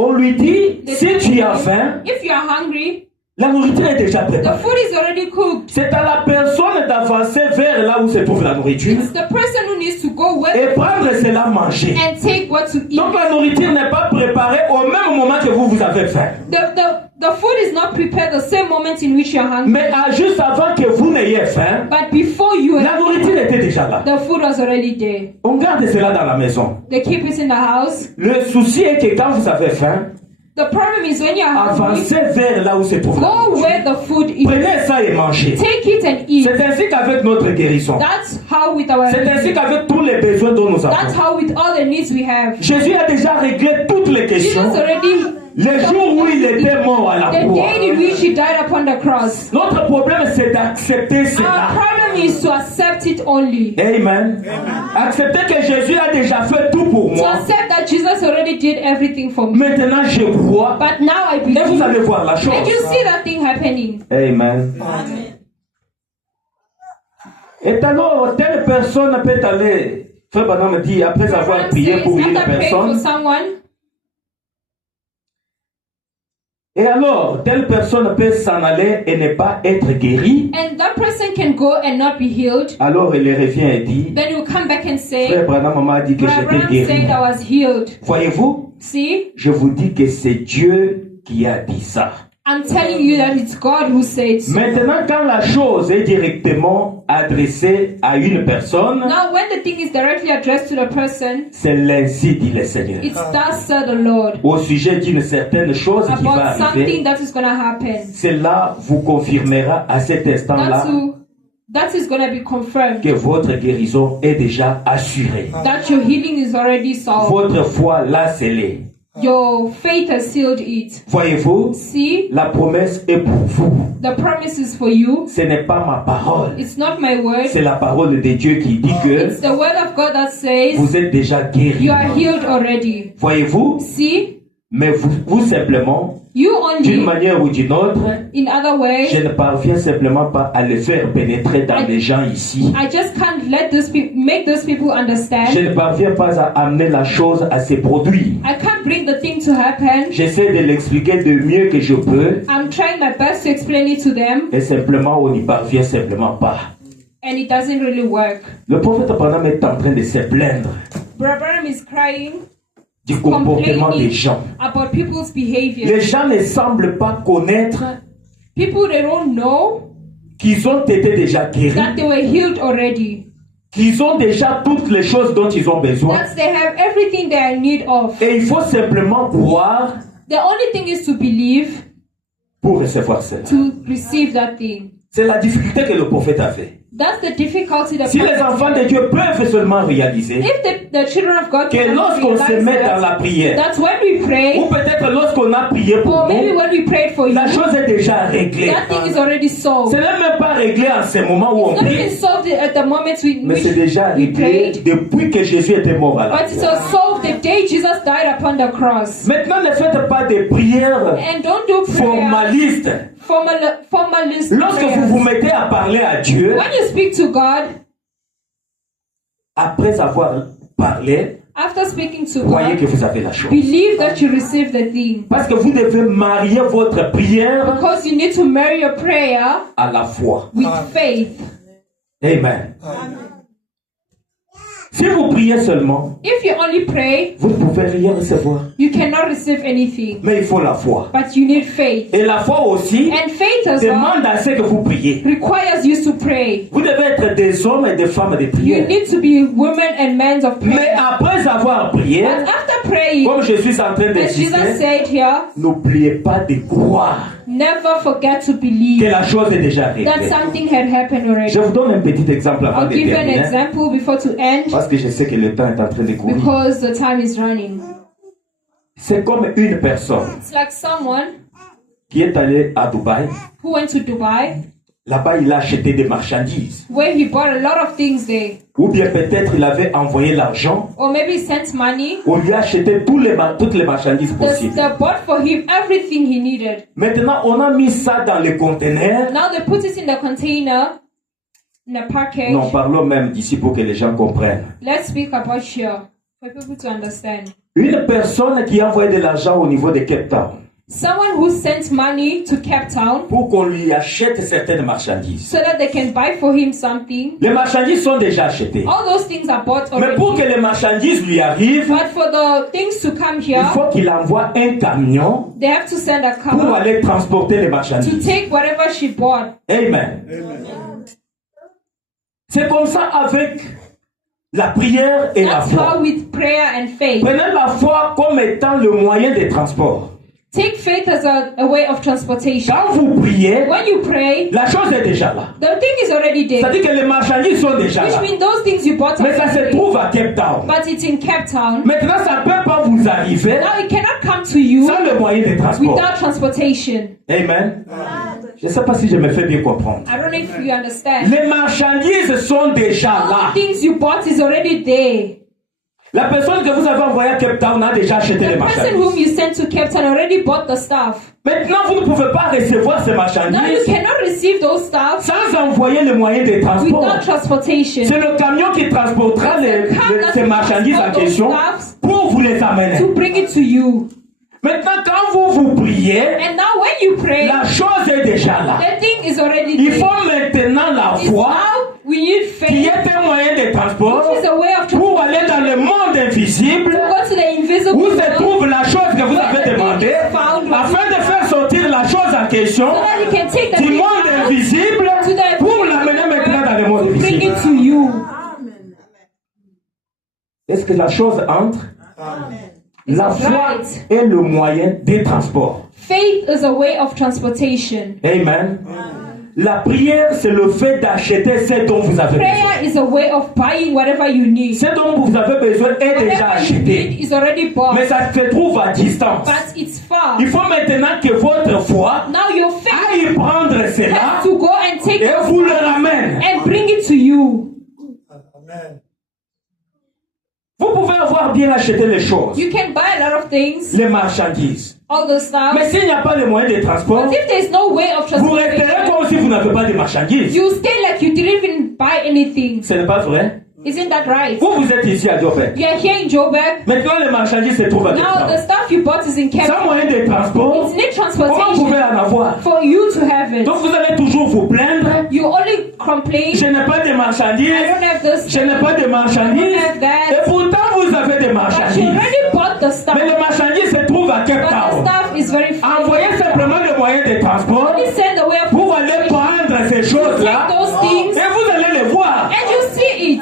On lui dit, si tu as faim, if you are hungry, la nourriture est déjà the préparée. food is already cooked. C'est à la personne d'avancer vers là où se trouve la nourriture It's the person who needs to go et where prendre cela manger. and take what to eat. Donc la nourriture n'est pas préparée au même moment que vous avez faim. The food is not prepared the same moment in which you're hungry. Mais juste avant que vous n'ayez faim, But before you, la nourriture était déjà là. the food was already there. On garde cela dans la maison. They keep it in the house. Le souci est que quand vous avez faim, The problem is when you're hungry, avancez vers là où se trouve la go nourriture. where the food is. Prenez ça et mangez. Take it and eat. C'est ainsi qu'avec notre guérison. That's how with our C'est ainsi qu'avec tous les besoins dont nous that's avons. how with all the needs we have. Jésus a déjà réglé toutes les Jesus questions. already Le jour où il était mort à la the croix. day in which he died upon the cross. Notre problème, c'est d'accepter Our cela. problem is to accept it only. Amen. Accepter que Jésus a déjà fait tout pour To moi. accept that Jesus already did everything for me. Maintenant, je crois. But now I Et vous believe. allez voir la chose. And you see that thing happening. Amen. Et alors, telle personne peut aller, Frère Branham me dit, après avoir Abraham prié says, pour une after praying for personne, someone, et alors, telle personne peut s'en aller et ne pas être guérie. and that person can go and not be healed, Alors, il revient et dit, then you come back and say, Frère Branham m'a dit que j'étais Abraham guéri. said I was healed. Voyez-vous, See, je vous dis que c'est Dieu qui a dit ça. I'm telling you that it's God who said so. Maintenant, quand la chose est directement adressée à une personne, Now, when the thing is directly addressed to the person, c'est l'ainsi dit le Seigneur. it's thus said the Lord Au sujet d'une certaine chose qui va about something arriver, that is going to happen. cela vous confirmera à cet instant-là That is going to be confirmed. que votre guérison est déjà assurée. That your healing is already solved. Votre foi l'a scellée. Your faith has sealed it. Voyez-vous, See, la promesse est pour vous. the promise is for you. Ce n'est pas ma parole. It's not my word. C'est la parole de Dieu qui dit que It's the word of God that says vous êtes déjà guéri. you are healed already. Voyez-vous, See, mais vous simplement, you d'une only, manière ou d'une autre, in other ways, je ne parviens simplement pas à le faire pénétrer dans les gens ici. I just can't let those people make those people Je understand. ne parviens pas à amener la chose à se produire. I can't bring the thing to happen. J'essaie de l'expliquer de mieux que je peux I'm trying my best to explain it to them, et simplement on n'y parvient simplement pas. and it doesn't really work. Le prophète Branham est en train de se plaindre Brother Branham is crying, du comportement des complaining gens. about people's behavior. Les gens ne semblent pas connaître People, they don't know qu'ils ont été déjà guéris, that they were healed already. qu'ils ont déjà toutes les choses dont ils ont besoin. That they have everything they are in need of. Et il faut simplement croire The only thing is to believe pour recevoir cela. to receive that thing. C'est la difficulté que le prophète avait. That's the difficulty that Si les enfants de Dieu peuvent seulement réaliser if the children of God que can lorsqu'on se realize met dans that, la prière, that's when we pray, ou peut-être lorsqu'on a prié pour or maybe nous, when we prayed for you, la chose est déjà réglée. that thing is already Ce solved. n'est même pas réglé en ce moment où on It's not even prie, solved at the moment mais c'est déjà we réglé prayed, depuis que Jésus était mort à la but it croix. was solved the day Jesus died upon the cross. Maintenant, ne faites pas des prières And don't do prayer, formalistes. formalist Lorsque vous vous prayers. mettez à parler à Dieu, When you speak to God, après avoir parlé, after speaking to croyez que God, vous avez la chose. believe that you receive the thing. Parce que vous devez marier votre prière Because you need to marry your prayer à la foi. with faith. Amen. Si vous priez seulement, If you only pray, vous ne pouvez rien recevoir. you cannot receive anything. Mais il faut la foi. But you need faith. Et la foi aussi And faith as well demande à ce que vous priez. requires you to pray. Vous devez être des hommes et des femmes de You prière. need to be women and men of Mais prayer. après avoir prié, But after praying, comme je suis en train as Jesus d'insister, said here, n'oubliez pas de croire never forget to que believe la chose est déjà that réglée. something had happened already. Je vous donne un petit exemple avant I'll de give you an terminer, example before to end parce que je sais que le temps est en train de courir. because the time is running. C'est comme une personne It's like someone qui est allée à Dubaï. who went to Dubai Là-bas, il a acheté des marchandises. where he bought a lot of things there. Ou bien peut-être il avait envoyé l'argent. Or maybe he sent money. On lui a acheté toutes les marchandises possibles. They bought for him everything he needed. Maintenant, on a mis ça dans les conteneurs. Now they put it in the container, in a package. Non, parlons même d'ici pour que les gens comprennent. Let's speak about here. For people to understand. Une personne qui a envoyé de l'argent au niveau de Cape Town Someone who sent money to Cape Town pour qu'on lui achète certaines marchandises. so that they can buy for him something. Les marchandises sont déjà achetées. All those things are bought Mais pour que already. les marchandises lui arrivent, But for the things to come il here, faut qu'il envoie un camion they have to send a pour car aller transporter les to marchandises. take whatever she bought. Amen. C'est comme ça avec la prière et la That's foi. how with prayer and faith. Prenez la foi comme étant le moyen de transport. Take faith as a way of transportation. Quand vous priez, When you pray, la chose est déjà là. the thing is already there. C'est-à-dire que les marchandises sont déjà Which là. means those things you bought Mais are ça se already. trouve à Cape Town. But it's in Cape Town. Maintenant, ça ne peut pas vous arriver Now it cannot come to you sans le moyen de transport. without transportation. Amen. Je ne sais pas si je me fais bien comprendre. I don't know if you understand. Les marchandises sont déjà All là. the things you bought is already there. La personne que vous avez envoyée à Cape Town a déjà acheté les The person whom marchandises. you sent to Cape Town already bought the stuff. Maintenant, vous ne pouvez pas recevoir ces Now you marchandises cannot receive those stuff sans envoyer le moyen de transport. without transportation. C'est le camion qui transportera ces marchandises en question pour vous les amener. To bring it to you. Maintenant, quand vous priez, And now when you pray, la chose est déjà là. the thing is already Il there. faut maintenant la It's foi now we need qui faith, est un moyen de transport which is a way of pour aller dans le monde invisible to go to the invisible où se world trouve la chose que vous avez demandée afin de faire sortir la chose en question so that you can take the du thing monde out invisible to the pour l'amener maintenant dans le monde to bring visible. it to you. Est-ce que la chose entre? La foi est le moyen de transport. Faith is a way of transportation. Amen. La prière, c'est le fait d'acheter ce dont vous avez besoin. Prayer is a way of buying whatever you need. Ce dont vous avez besoin est déjà Whatever you need acheté. is already bought. Mais ça se trouve à distance. But it's far. Il faut maintenant que votre foi Now your faith aille prendre cela has to go and take et it vous le ramène. and bring it to you. Amen. Vous pouvez avoir bien acheté les choses, You can buy a lot of things, les marchandises. all the stuff. Mais s'il n'y a pas de moyen de transport, But if there's no way of vous resterez transportation, comme si vous n'avez pas de marchandises. you stay like you didn't even buy anything. Ce n'est pas vrai? Isn't that right? Vous êtes ici à Joburg. You are here in Joburg. Maintenant, les marchandises se trouvent à Cape Now the Town. stuff you bought is in Cape Sans Town. moyen de transport, It's need comment vous pouvez transportation en avoir? for you to have it. Donc vous allez toujours vous plaindre. You only complain. Je n'ai pas de I marchandises. don't have this. Je n'ai pas de marchandises. I don't have that. Et pourtant, vous avez des But you marchandises. already bought the stuff. Mais les marchandises se trouvent à Cape But the Town. stuff is very far. Envoyez simplement le moyen de transport Only send the way of pour aller prendre ces choses-là. take those things Et vous allez les voir. and you see it.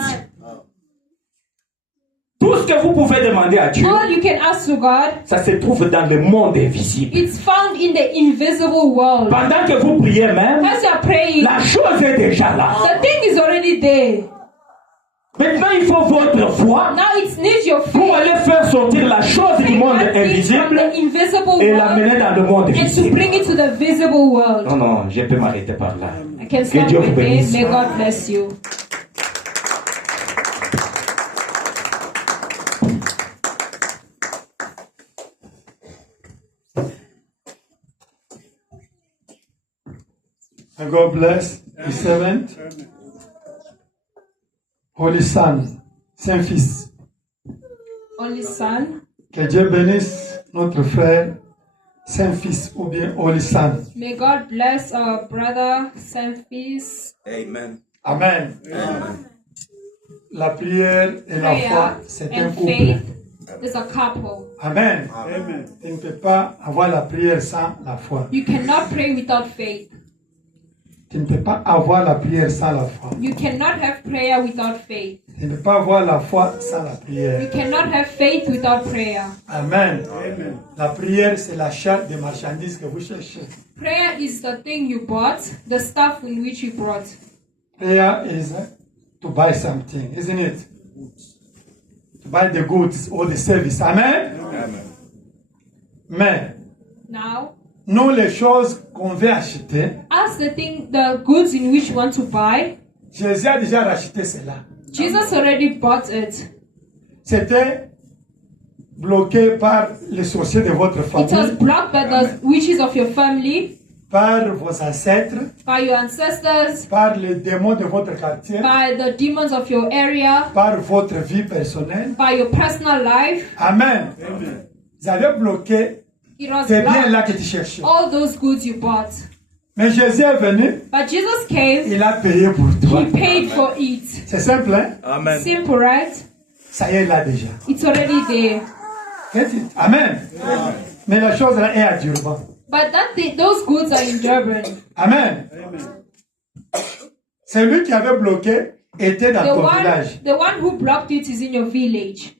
Tout ce que vous pouvez demander à Dieu, All you can ask to God, ça se trouve dans le monde invisible. it's found in the invisible world. Pendant que vous priez même, As you are praying, la chose est déjà là. the thing is already there. Maintenant, il faut votre foi Now it needs your pour faith aller faire sortir la chose du monde that things from invisible the invisible et world l'amener dans le monde and to visible. bring it to the visible world. Non, non, je peux m'arrêter par là. I can Que stop Dieu vous right there. bénisse. May God bless you. May God bless His servant, Holy Son, Saint-Fils. Only Son. Que Dieu bénisse notre frère, Saint-Fils ou bien Holy Son. May God bless our brother, Saint-Fils. Amen. Amen. La prière et la foi, Prayer c'est un and couple. faith is a couple. Amen. Amen. Tu ne peux pas avoir la prière sans la foi. You cannot pray without faith. Tu ne peux pas avoir la prière sans la foi. You cannot have prayer without faith. Tu ne peux pas avoir la foi sans la You prière. cannot have faith without prayer. Amen. La prière, c'est l'achat des marchandises que vous cherchez. Prayer is the thing you bought, the stuff in which you brought. Prayer is to buy something, isn't it? To buy the goods or the service. Amen. Amen. Mais Now, nous, les choses qu'on veut acheter, as the goods in which you want to buy, Jésus a déjà racheté cela. Jesus already bought it. C'était bloqué par les sorciers de votre It was famille. blocked by the witches of your family. par vos ancêtres, by your ancestors, par les démons de votre quartier, by the demons of your area, par votre vie personnelle. by your personal life. Amen. Vous avez bloqué It was tes biens là blocked. que tu cherchais. All those goods you bought. Mais Jésus est venu, But Jesus came, il a payé pour toi. He paid for it. C'est simple, hein? Amen. Simple, right? Ça y est là déjà. It's already there. Amen. Mais la chose là est à Durban. But those goods are in Durban. Amen. Celui qui avait bloqué était dans ton village. The one who blocked it is in your village.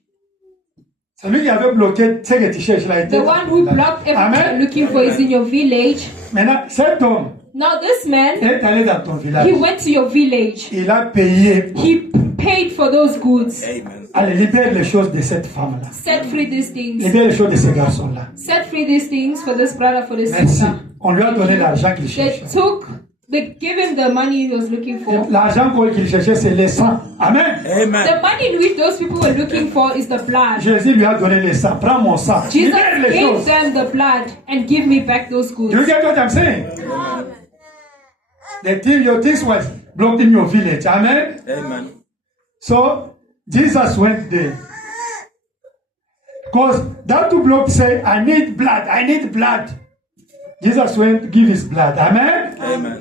Celui qui avait bloqué ce que tu cherches là était The one who blocked everything Amen. you're looking for is in your village. Maintenant, cet homme Now this man, est allé dans ton village. he went to your village. Il a payé. He paid for those goods. Amen. Allez, libère les choses de cette femme-là. Set free these things. Libère les choses de ce garçon-là. Set free these things for this brother, for this Merci. sister. On lui a donné l'argent qu'il cherchait. They gave him the money he was looking for. L'argent qu'il cherchait, c'est le sang. Amen. Amen. The money in which those people were looking for is the blood. Jésus lui a donné le sang. Prends mon sang. Jesus Libère les gave choses. them the blood and give me back those Do you goods. get what I'm saying? The thing, your things was blocked in your village. Amen. Amen. So Jesus went there. Because that who blocked say, I need blood, I need blood. Jesus went to give his blood. Amen. Amen.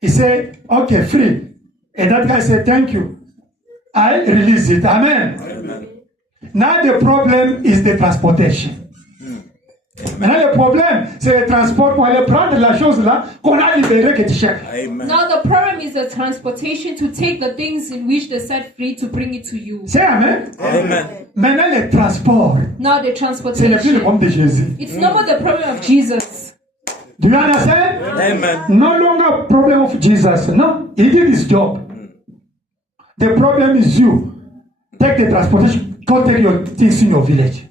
He said, okay, free. And that guy said, thank you. I release it. Amen. Amen. Now the problem is the transportation. Maintenant le problème, c'est le transport pour aller prendre la chose là qu'on a libérée que tu cherches. Amen. Now the problem is the transportation to take the things in which they set free to bring it to you. C'est Amen. Amen. Maintenant le transport, Now the c'est le plus le transportation. problème de Jésus. It's no more the problem of Jesus. Do you understand? Amen. No longer problem of Jesus. No, he did his job. The problem is you. Take the transportation, go take your things in your village.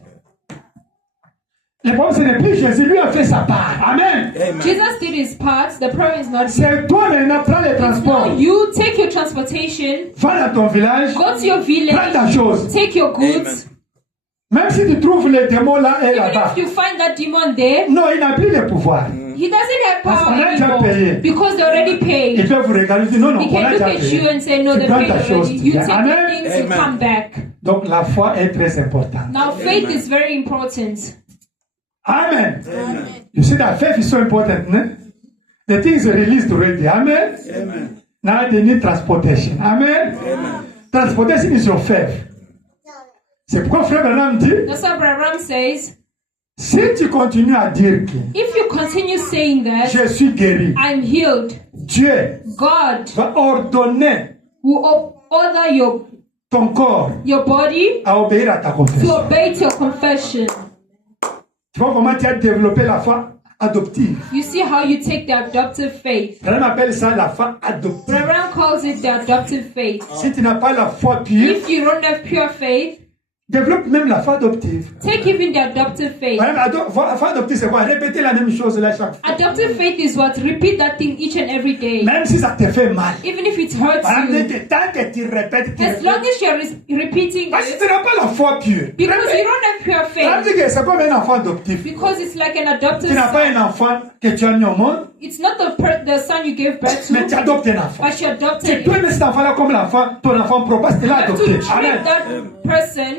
Le problème, ce n'est plus Jésus, lui a fait sa part. Amen. Amen. Jesus did his part. The problem is not you. C'est toi maintenant, prends le transport. Now you take your transportation, Va dans ton village, go to your prends ta village, chose. take your goods. Même si tu trouves les démons là et Even là-bas. if you find that demon there, Non, il n'a plus le pouvoir. he doesn't have Parce power qu'on a déjà payé. anymore because they already Il paid. peut vous regarder, dire non, non, He on a can look déjà at you payé. and say, no, Tu they prends paid ta chose, already. tu You viens. take Amen. your things, you Amen. come back. Donc la foi est très importante. Now faith is very important. Amen. Amen. You see that faith is so important, no? The things are released already. Amen. Amen. Now they need transportation. Amen. Amen. Transportation is your faith. C'est pourquoi frère Branham dit, That's what Brother says. si tu continues à dire que If you continue saying that, je suis guéri, I'm healed, Dieu God va ordonner will order ton corps your body à obéir à ta to confession. obey to your confession. Tu vois comment tu as développé la foi adoptive. You see how you take the adoptive faith. Branham appelle ça la foi adoptive. Brother calls it the adoptive faith. Si tu n'as pas la foi pure, If you don't have pure faith, développe même la foi adoptive. take even the adoptive faith. La foi adoptive, c'est quoi? Répéter la même chose là chaque fois. Adoptive faith is what? Repeat that thing each and every day. Même si ça te fait mal. Even if it hurts Par exemple, you. tant que tu répètes, As long as you're repeating parce que it, tu n'as pas la foi pure. because you don't have pure Ça faith. veut dire que c'est comme un enfant adoptif. Because it's like an Tu adoptive n'as pas son. un enfant que tu as mis au monde, It's not the son you gave birth mais tu to, adoptes un enfant. but you adopted Tu it. dois aimer cet enfant-là comme ton enfant propre, parce que tu l'as You have adopté. to Amen. treat that person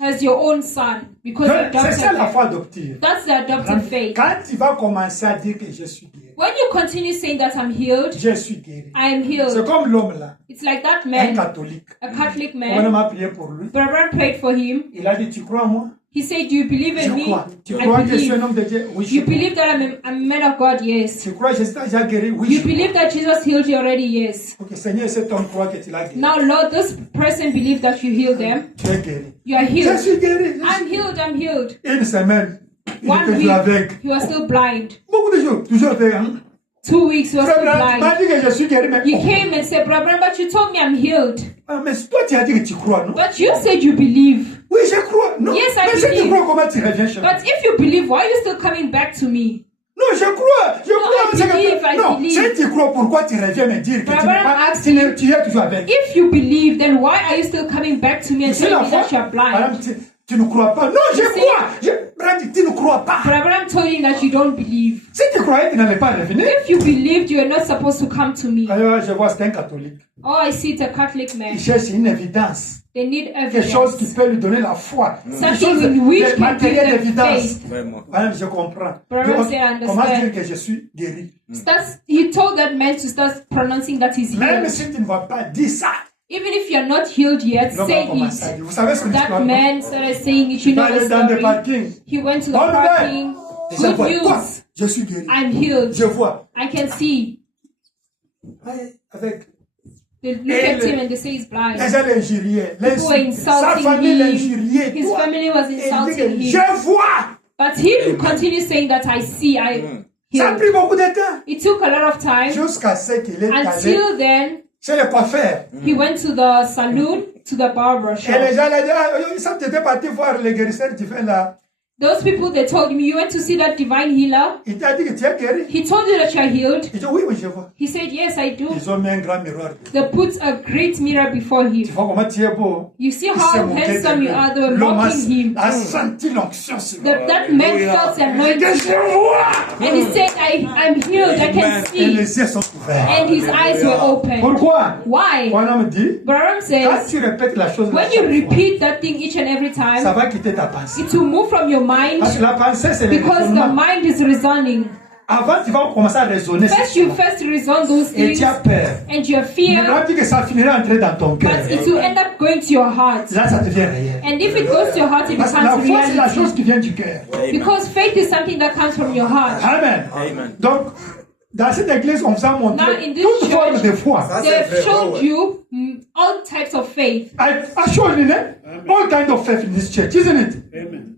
as your own son because you Donc, c'est ça adopted la him. foi adoptive. That's the adoptive faith. Quand tu vas commencer à dire que je suis guéri, When you continue saying that I'm healed, je suis guéri. I am C'est healed. comme l'homme là, It's like that un man, catholique. a Catholic On man. m'a prié pour lui. Brother prayed for him. Il a dit, tu crois en moi? He said, do you believe Je in me? crois. Tu I crois que je suis un believe. homme de Dieu? Oui, je You crois. believe that I'm a man of God? Yes. Tu crois que Jésus t'a déjà guéri? Oui, You je crois. believe that Jesus healed you already? Yes. Ok, Seigneur, cet homme croit que tu l'as guéri. Now, Lord, this person believes that you healed them. Tu es guéri. You are Je healed. suis guéri. I'm healed. I'm healed. Une semaine, il One était week, toujours avec. he was still blind. Beaucoup de jours, toujours avec. Hein? 2 weeks, he was Frère still Branham, tu m'as blind. dit que je suis guéri, mais... He came and said, Brother, but you told me I'm healed. Ah, mais toi, tu as dit que tu crois, non? But you said you believe. Oui, je crois. Non. Yes, I mais si tu believe. crois, comment tu reviens chez moi? But if you believe, why are you still coming back to me? Non, je crois. Je crois. I C'est que- believe, I non, believe. si tu crois, pourquoi tu reviens me dire que tu n'es Brother, pas... ask Tu, you. tu es toujours avec? If you believe, then why are you still coming back to me and C'est telling la me foi. that you're blind? Madame, tu ne crois pas. Non, je You see? crois. Branham dit, tu ne crois pas. But Abraham told him, saying that you don't believe. Si tu croyais, tu n'allais pas revenir. If you believed, you are not supposed to come to me. Alors, je vois, c'est un catholique. Oh, I see it's a Catholic man. Il cherche une évidence. They need Quelque chose qui evidence. peut lui donner la foi. Quelque Something chose in which de can give matériel them d'évidence. faith. Vraiment. Madame, je comprends. Brother, Donc, say, I comment understand. dire que je suis guéri? He told that man to start pronouncing that he's Même healed. si tu ne vas pas dire ça, Even if you're not healed yet, non, say comment ça it. dit? Vous savez ce que That l'histoire man started saying it. You Il know allait the dans le story. parking. He went to the Bonne parking. nouvelle. Et je Good vois, quoi? news. Je suis guéri. I'm healed. Je vois. I can see. Ouais, avec They look at him and they say he's les blind. gens l'injuriaient. People were Sa insulting famille him. l'injuriait. His Toi. family was Et il dit insulting que him. je vois. But he continued saying that I see, I Ça a healed. pris beaucoup de temps. It took a lot of time. Jusqu'à ce qu'il est allé Until then, chez le coiffeur. he went to the saloon, to the barber Et les shop. gens lui ont dit, ah, ça t'était parti voir le guérisseur divin là. Those people, they told him, you went to see that divine healer? Il t'a dit que tu es guéri. He told you that you're healed. Il dit, oui, oui, je vois. He said, yes, I do. Ils ont mis un grand miroir. They put a great mirror before Tu him. vois comment tu es beau. You see Il s'est how moqué de handsome you lui. are. They were L'homme mocking him. a senti l'onction sur lui. That man felt the Que anointing. je vois. And he said, I'm healed, I can Et see. les yeux sont ouverts. And his eyes were open. Pourquoi? Why? On me dit, Balaam quand says, tu répètes la chose, when you repeat that thing each and every ça time, va quitter ta pensée. it will move from your mind Parce que la pensée, c'est le because the raisonnement. mind is resounding. Avant, tu vas commencer à raisonner. First, you first reason those Et things tu as peur. and you Mais fear, quand tu dis que ça finirait entrer dans ton cœur, but it will end up going to your heart. là, ça devient réel. And if it goes to your heart, it Parce que la becomes foi, c'est la chose reality. qui vient du cœur. Because faith is something that comes from your heart. Amen. Amen. Donc, dans cette église, on vous a Now, montré in this toute forme church, de foi. They've showed you all types of faith. I showed you all kinds of faith in this church, isn't it? Amen.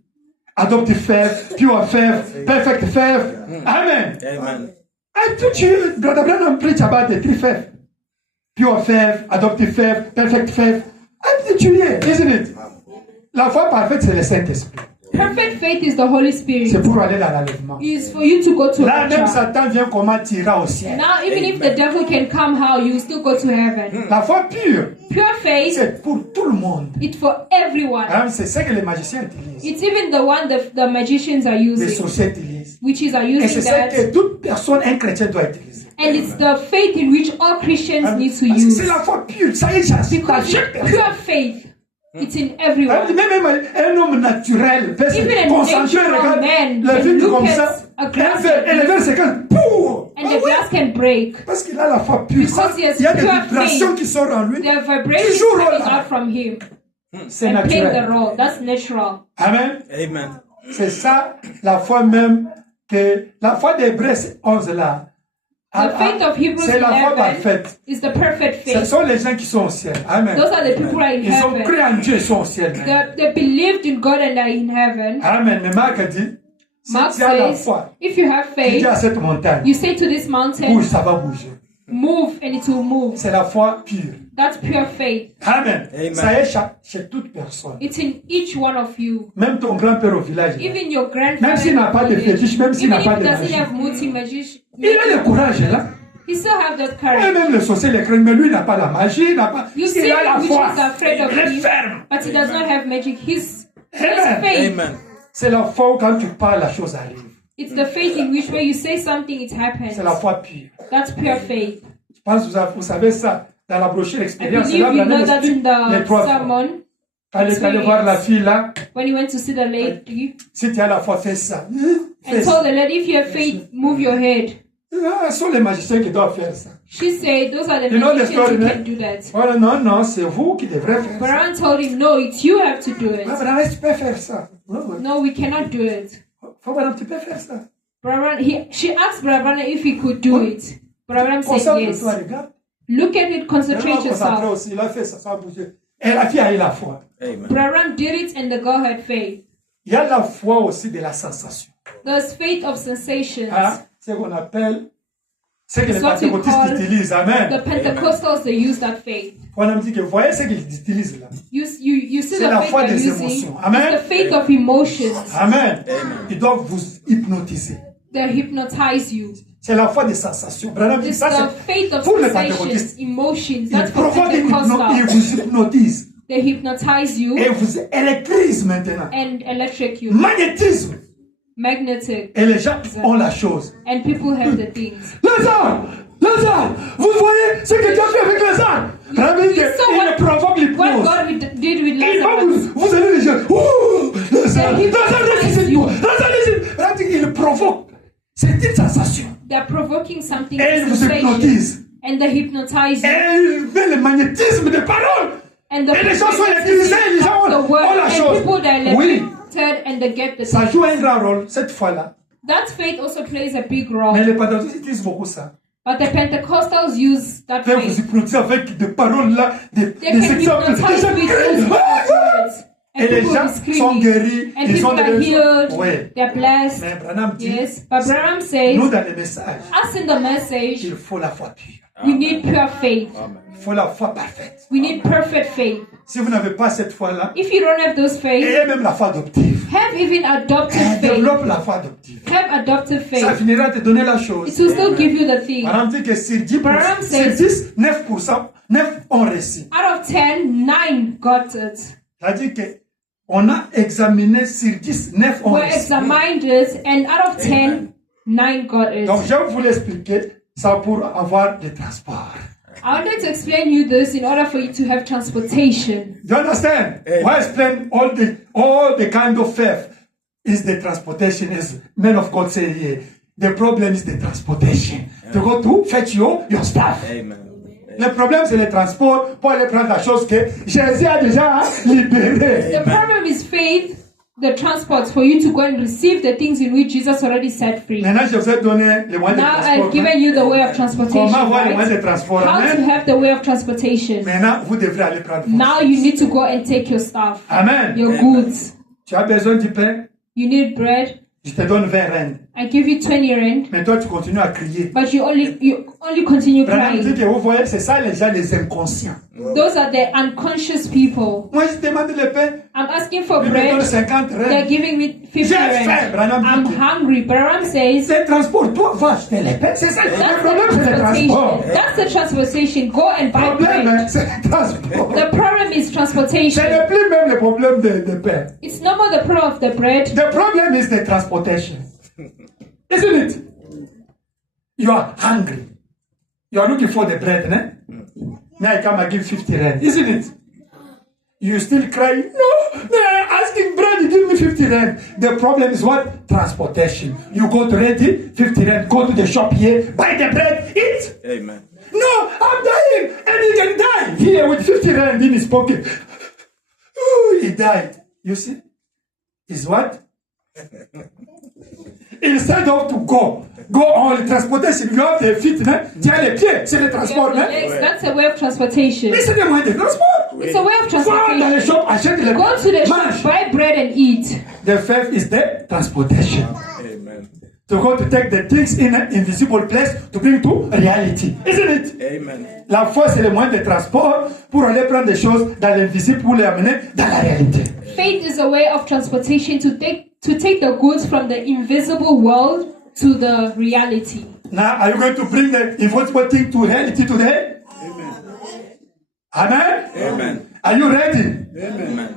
Adoptive faith, pure faith, perfect faith. Amen. Amen. I teach you, Brother Branham preach about the three faith. Pure faith, adoptive faith, perfect faith. I teach you here, isn't it? La foi parfaite, c'est le Saint-Esprit. Perfect faith is the Holy C'est Spirit. pour aller dans l'enlèvement. It is for you to go to Là, même rapture. Satan vient comment tira au ciel. Now, even if the devil can come, how you still go to heaven? La foi pure, Pure faith, c'est pour tout le monde. it's for everyone. Hein, c'est ce que les magiciens utilisent, It's even the one the magicians are les using, sorciers utilisent. witches are Et using c'est ce that. que toute personne, un chrétien doit utiliser. And it's the faith in which all Christians Hein, need to parce que use. c'est la foi pure, ça y est, ça dans Because chaque personne. pure faith, it's in Hein, everyone. même un homme naturel peut Even se a concentrer, natural regarde man le can vide look comme at ça, a glass un verre, et le verre c'est comme pour. And the glass can break. Parce qu'il a la foi pure. Because Ça, he has il y a des pure vibrations faith. qui sortent en lui. There are vibrations Toujours coming là. out from him C'est and playing the naturel. role. That's natural. Amen. Amen. C'est ça la foi même que la foi d'Hébreux 11 là. The faith of Hebrews C'est la foi 11 parfaite. is the perfect Ce faith. sont les gens qui sont au ciel. Amen. Those are the people who are in Ils ont heaven. cru en Dieu, ils sont au ciel. They believed in God and are in heaven. Amen. Mais Marc a dit, si Mark tu as la says, foi, if you have tu dis faith, à cette montagne, you say to this bouge, mountain, ça va bouger. move, and it will move. C'est la foi pure. That's pure faith. Amen. Amen. Ça est chez toute personne. It's in each one of you. Même ton grand-père au village. Even your Même grandfather. s'il n'a pas de fétiche, même s'il Even n'a if pas he de doesn't magie. have multi-magic, Il a le courage là. he still have that Et courage. même le sorcier les craint, mais lui il n'a pas la magie, il n'a pas. You Il see, a la which foi. is afraid of Il est him, ferme. but he does not have magic. His Amen. faith. Amen. C'est la foi où quand tu parles, la chose arrive. It's the faith in which when you say something, it happens. C'est la foi pure. That's pure faith. Je pense que vous savez ça dans la brochure I expérience. believe Là, you la know même that in explique les the trois fois. sermon, Quand il est allé voir la fille là, when he went to see the lady si tu as la foi, fais ça. Fais and ça. told the lady, if you have faith, move your head. Ah, ce sont les magiciens qui doivent faire ça. She said, those are the You know the magicians story, who man? can do that. Voilà, non, non, c'est vous qui devrez faire But ça. Aaron told him, no, it's you have to do it. Ah, madame, tu peux faire ça. No, we cannot do it. Faut, madame, tu peux faire ça. She asked Brother if he could do it. Brother said yes. Concentre-toi, regarde. Look at it, concentrate Vraiment concentré yourself. aussi, il a fait ça, ça a bougé. Et la fille a eu la foi. Amen. Brother did it and the girl had faith. Il y a la foi aussi de la sensation. There's faith of sensations. Hein? C'est ce qu'on appelle, ce que les It's what we pentecôtistes call utilisent. Amen. The Pentecostals, they use that faith. On a dit que voyez ce qu'ils utilisent là. You see C'est la the foi faith they're des using. émotions. Amen. It's the faith of emotions. Amen. Ils doivent vous hypnotiser. They hypnotize you. C'est la foi des sensations. Branham dit It's ça, the c'est faith of pour les sensations, pentecôtistes. emotions. Ils That's for provoquent, ils Pentecostals. vous hypnotisent. They hypnotize you Et vous électrisent maintenant. and electric you. Magnétisme. magnetic. Et les gens ont la chose. And people have the things. Les arbres, vous voyez ce que Dieu fait avec les arbres. Il provoque les What pauses. God did with Il va Lazarus. vous allez les gens. Les arbres, il provoque. C'est une sensation. They're provoking something. Et il vous sensation. hypnotise. And they hypnotize you. Et il met le magnétisme des paroles. And the Et les gens sont électrisés, les gens the ont word, la and chose. people that are Oui, electrocuted and they get the ça things. joue un grand rôle cette fois-là. That faith also plays a big Mais role. les pentecôtistes utilisent beaucoup ça. But the Pentecostals use that Ils peuvent vous faith. hypnotiser avec des paroles là, des They can exemples. hypnotize Les gens with crient. those words. Et And les people gens are sont screaming. guéris. And Ils people ont are des healed. Oui. They're blessed. Mais Branham dit, Yes. But Branham says, nous dans les messages, us in the message, il faut la foi pure. we need pure faith. Il faut la foi parfaite. We need perfect faith. Si vous n'avez pas cette foi-là, If you don't have those faith, ayez même la foi adoptive. have even adopted faith. Développe la foi adoptive. Have adopted Ça faith. finira de te donner la It chose. will still give you the thing. Branham dit que sur 10%, Branham sur says- 10, 9%, 9 ont réussi. Out of 10, 9 got it. C'est-à-dire qu'on a examiné sur 10, 9 ont We réussi. examined it, and out of 10, 9 got it. Donc, je vais vous l'expliquer, ça pour avoir des transports. I wanted to explain you this in order for you to have transportation. You understand? Why explain all the kind of faith is the transportation, as men of God say here. The problem is the transportation. To go to fetch your stuff. Amen. Le problème, c'est le transport pour aller prendre la chose que Jésus a déjà libérée. The problem is faith, the transports for you to go and receive the things in which Jesus already set free. Maintenant, je vous ai donné les moyens de Now transport. I've given you the way of transportation. Comment avoir les moyens de Right? transport? How to Amen. have the way of transportation. Maintenant, vous devrez aller prendre vos Now choses. you need to go and take your stuff, Amen. your goods. Tu as besoin du pain? You need bread. Je te donne 20 rentes. I give you 20 rand, Mais toi, tu continues à crier. but you only continue Branham dit crying. que vous voyez, c'est ça les gens, les inconscients. Those are the unconscious people. Moi, je demande le pain. I'm asking for Ils me donnent bread. 50 They're rentes. giving me 50 J'ai faim, rand. Branham I'm dit. hungry. Branham says, C'est le transport. Toi, va acheter les pains. C'est ça. Le that's problème, the c'est le transport. transportation. That's the transportation. Go and Le buy problème, hein, bread. c'est le transport. The problem is Ce transportation. n'est plus même le problème de pain. It's no more the problem of the bread. The problem is the transportation. Isn't it? You are hungry. You are looking for the bread, né? Now I come and give 50 rand. Isn't it? You still cry, no, they're asking bread, you give me 50 rand. The problem is what? Transportation. You go to ready, 50 rand, go to the shop here, buy the bread, eat. Amen. No, I'm dying, and he can die here with 50 rand in his pocket. Ooh, he died. You see? Is what? Instead of to go on transportation, you have the feet, né? Tu as les pieds, c'est le transport, Your né? legs, that's a way of transportation. Mais c'est des moyens de transport. It's a way of Va dans les transportation. shops, achète les Go to the shop, mange. buy bread and eat. The faith is the transportation. Amen. To go to take the things in an invisible place to bring to reality. Isn't it? Amen. La foi, c'est le moyen de transport pour aller prendre des choses dans l'invisible pour les amener dans la réalité. Faith is a way of transportation to take the goods from the invisible world to the reality. Now, are you going to bring the invisible thing to reality today? Amen. Amen. Are you ready? Amen.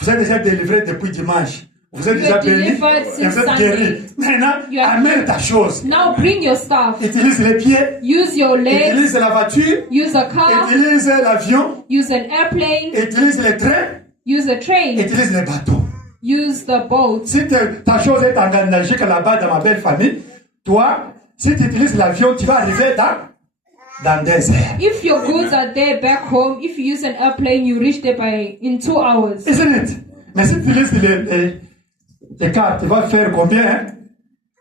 Vous êtes déjà délivré depuis dimanche. Vous êtes You déjà are béni. delivered Et since vous êtes Sunday. guéri. Maintenant, You are amène ta chose. Now bring your stuff. Utilise les pieds. Use your legs. Utilise la voiture. Use a car. Utilise l'avion. Use an airplane. Utilise les trains. Use a train. Utilise les bateaux. Use the boat. Si ta chose est engagée là-bas dans ma belle famille, toi, si tu utilises l'avion, tu vas arriver dans des heures. If your goods are there back home, if you use an airplane, you reach there in 2 hours. Isn't it? Mais si tu utilises les cartes, tu vas faire combien? Hein?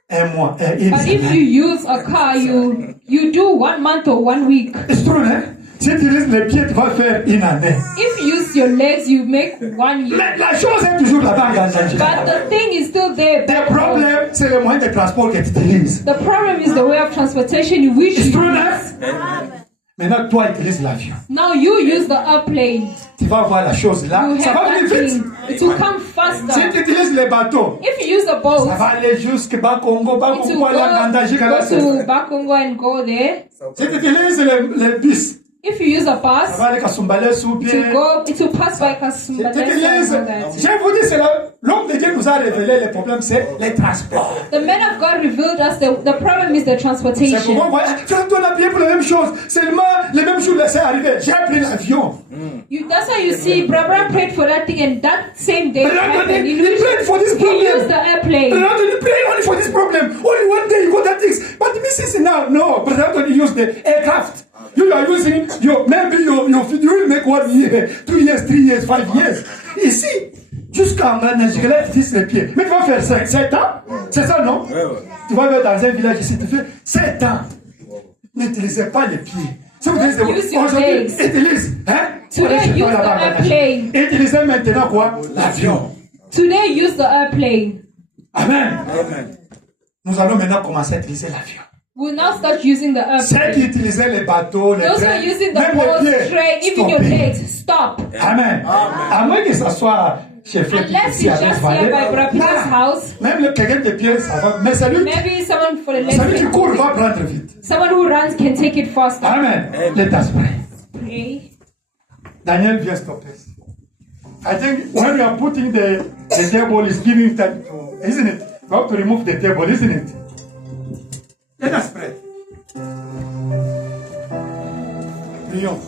Un mois, une But if semaine. you use a car, you do 1 month or 1 week. C'est true, hein? Si tu utilises les pieds, tu vas faire une année. If you use your legs, you make 1 year. Mais la chose est toujours là-bas engagée. But the thing is still there. Le back home. problème, c'est le moyen de transport que tu utilises. The problem is the way of transportation in which It's you true, use. hein? Maintenant, toi, utilise l'avion. Now you use the airplane. Tu vas voir la chose là. You Ça va have venir that vite. thing. It will come Si faster. tu utilises les bateaux, If you use the boat, ça va aller jusqu'à Bakongo, it will Bakongo, go, Ganda, go to Bakongo and go there. Si tu utilises les bus, If you use a ça bus, va aller Kasumbalès ou bien. it will pass by Si tu Kasumbalesa utilises, and all that. je vous dis, c'est l'homme de Dieu nous a révélé le problème, c'est les transports. The man of God revealed us the problem is the C'est transportation. pourquoi on voit, frère, on a prié pour la même chose. Seulement, les mêmes jours laissés arriver. J'ai pris l'avion. That's why you see, Brother prayed for that thing, and that same day it happened. He prayed for this He used problem. the airplane. Brother Anthony prayed only for this problem. Only one day you got that things. But the message now, no. Brother Anthony used the aircraft. You are using maybe you will make 1 year, 2 years, 3 years, 5 years. Ici, jusqu'à Nigeria, tu fais les pieds. Mais tu vas faire 7 ans. C'est ça, non? Tu vas aller dans un village ici, tu fais 7 ans. N'utilisez pas les pieds. Si vous dites Use your aujourd'hui, legs. utilise, hein? Today, use the airplane. Utilisez maintenant quoi? L'avion. Today, use the airplane. Amen. Nous allons maintenant commencer à utiliser l'avion. We'll now start using the Ceux airplane. qui utilisaient les bateaux, les Those who trains, are using the même boats, les pieds, train, even your stoppez. legs, stop. Amen. À moins que ça soit chez Fred Unless ici it's avec just Valet. here by Brother Peter's Là, house. même quelqu'un de pied, ça va. Mais celui Maybe someone for the qui legs. court va prendre vite. Someone who runs can take it faster. Amen. Let us pray. Pray. Daniel vient stopper. I think when we are putting the table is giving time to, isn't it? We have to remove the table, isn't it? Let us pray. Prions.